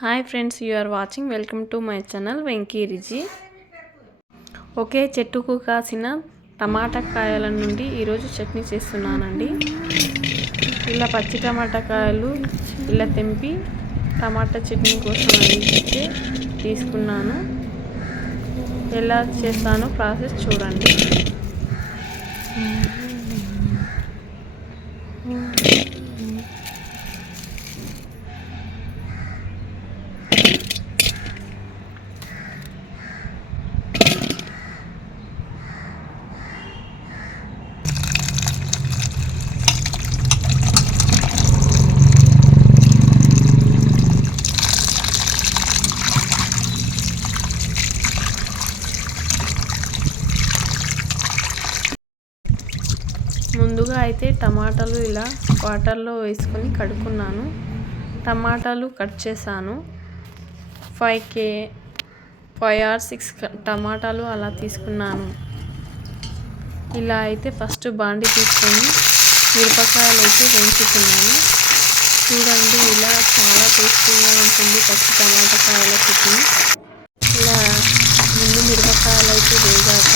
Hi friends you are watching welcome to my channel వెంకిరిజి ఒకే చెట్టుకు కాసిన టమాటా కాయల నుండి ఈరోజు చట్నీ చేస్తున్నానండి. ఇలా పచ్చి టమాటా కాయలు ఇలా తెంపి టమాటా చట్నీ కోసం అయితే తీసుకున్నాను. ఎలా చేస్తానో ప్రాసెస్ చూడండి. ముందుగా అయితే టమాటాలు ఇలా వాటర్లో వేసుకొని కడుక్కున్నాను. టమాటాలు కట్ చేశాను. ఫైవ్ కే ఫైవ్ ఆర్ సిక్స్ టమాటాలు అలా తీసుకున్నాను. ఇలా అయితే ఫస్ట్ బాండి తీసుకొని మిరపకాయలు అయితే వేయించుకున్నాను. చూడండి ఇలా చాలా టేస్టీగా ఉంటుంది ఫస్ట్ టమాటా కాయల చట్నీ ఇలా ముందు మిరపకాయలు అయితే వేగాక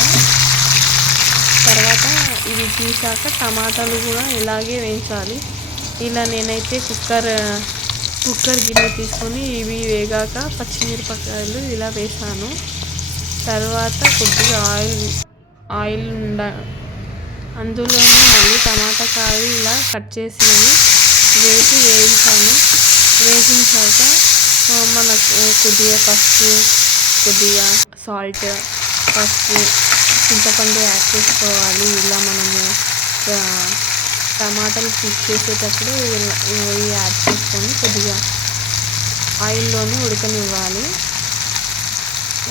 తర్వాత వేసాక టమాటాలు కూడా ఇలాగే వేయించాలి. ఇలా నేనైతే కుక్కర్ కుక్కర్ గిన్నె తీసుకొని ఇవి వేగాక పచ్చిమిరపకాయలు ఇలా వేసాను. తర్వాత కొద్దిగా ఆయిల్ ఆయిల్ ఉండ అందులోనే మళ్ళీ టమాటా కాయలు ఇలా కట్ చేసినవి వేసి వేయించాను. వేయించాక మనకు కొద్దిగా పసుపు కొద్దిగా సాల్ట్ పసుపు చింతపండు యాడ్ చేసుకోవాలి. ఇలా మనము టమాటాలు కుక్ చేసేటప్పుడు ఇవి యాడ్ చేసుకొని కొద్దిగా ఆయిల్లోనే ఉడకనివ్వాలి.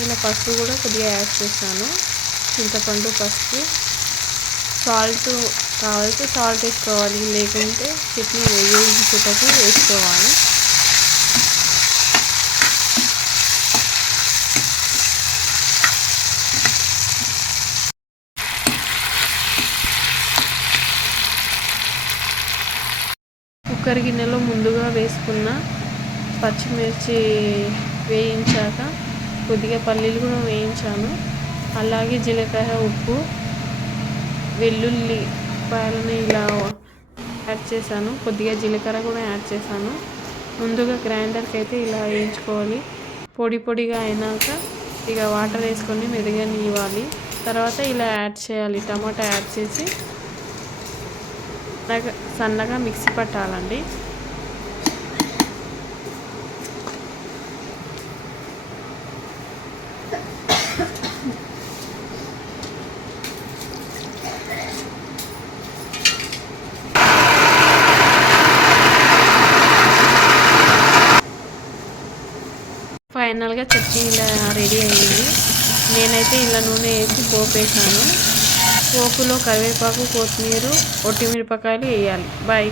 ఇలా పసుపు కూడా కొద్దిగా యాడ్ చేస్తాను. చింతపండు పసుపు సాల్ట్ కావాల్సి సాల్ట్ వేసుకోవాలి. లేకుంటే చట్నీ వేయించేటప్పుడు వేసుకోవాలి. కుక్కర్ గిన్నెలో ముందుగా వేసుకున్న పచ్చిమిర్చి వేయించాక కొద్దిగా పల్లీలు కూడా వేయించాను. అలాగే జీలకర్ర ఉప్పు వెల్లుల్లి పాలని ఇలా యాడ్ చేశాను. కొద్దిగా జీలకర్ర కూడా యాడ్ చేశాను. ముందుగా గ్రైండర్కి అయితే ఇలా వేయించుకోవాలి. పొడి పొడిగా అయినాక ఇక వాటర్ వేసుకొని మెరుగనివ్వాలి తర్వాత ఇలా యాడ్ చేయాలి. టమాటా యాడ్ చేసి సన్నగా సన్నగా మిక్సీ పట్టాలండి. ఫైనల్గా చట్నీ ఇలా రెడీ అయ్యింది నేనైతే ఇలా నూనె వేసి పోపేసాను పోపులో కరివేపాకు కొత్తిమీర ఒట్టి మిరపకాయలు వేయాలి. బాయ్.